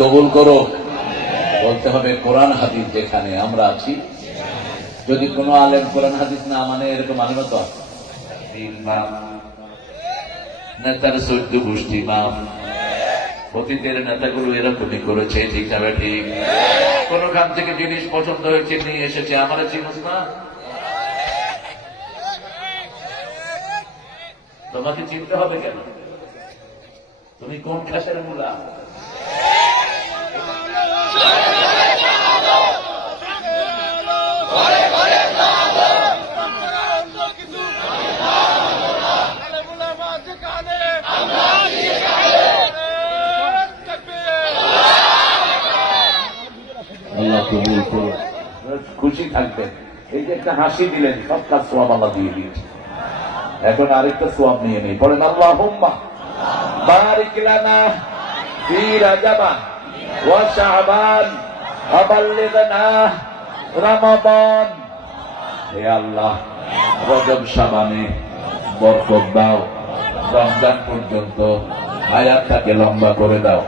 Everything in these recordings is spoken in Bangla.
কবুল করো। বলতে হবে কোরআন হাদিস যেখানে আমরা আছি। যদি কোনো আলেম কোরআন হাদিস না মানে এরকম আলেম তো আছে। নেতার চোদ্দ গোষ্ঠী মাপ। অতীতের নেতাগুলো এরকমই করেছে, ঠিক না ঠিক? কোন খান থেকে জিনিস পছন্দ হয়েছে, নিয়ে এসেছে। আমার চিনিস না? তোমাকে চিনতে হবে কেন? তুমি কোন খাসের মূলা? কবুল খুশি থাকবেন এই যে একটা হাসি দিলেন সব কাজ সোয়াব আল্লাহ দিয়ে দিয়েছে। এখন আরেকটা সোয়াব নিয়ে নেই। বলেন আল্লাহ হুম্মা বারিক লানা ফি রাজাবা ওয়া শাবান আবাল্লিগনা রমাদান। হে আল্লাহ, রজব শাবানে বরকত দাও। রমজান পর্যন্ত হায়াতটাকে লম্বা করে দাও।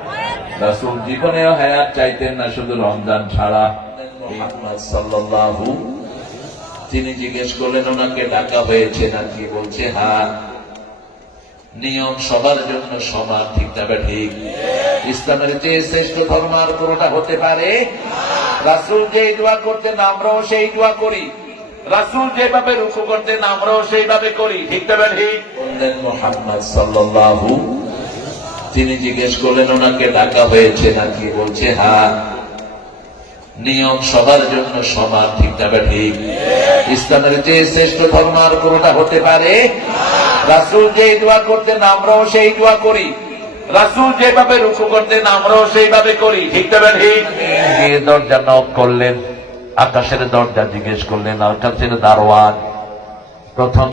রাসূল জীবনেও হায়াত চাইতেন না, শুধু রমজান ছাড়া। সাল্লাল্লাহু, তিনি জিজ্ঞেস করলেন, ওনাকে ডাকা হয়েছে নাকি? বলছে হ্যাঁ নিয়ম সবার জন্য সমান, ঠিক তবে ঠিক। ইসলামের যে শ্রেষ্ঠ ধর্ম আর কোনটা হতে পারে? রাসুল যে দোয়া করতেন, আমরাও সেই দোয়া করি। রাসুল যেভাবে রুকু করতেন, আমরাও সেইভাবে করি, ঠিক তবে ঠিক। বললেন মোহাম্মদ সাল্লাল্লাহু তিনি জিজ্ঞেস করলেন, ওনাকে ডাকা হয়েছে নাকি? বলছে হ্যাঁ নিয়ম সবার জন্য সমান, ঠিক তবে ঠিক? ইসলামের যে শ্রেষ্ঠ ধর্ম আর কোনটা হতে পারে? রাসুল যে দোয়া করতেন, আমরাও সেই দোয়া করি। রাসুল যেভাবে রুকু করতেন, আমরাও সেইভাবে করি, ঠিক তবে ঠিক? দরজা নক করলেন, আকাশের দরজা জিজ্ঞেস করলেন, আকাশের দারোয়ান, প্রথম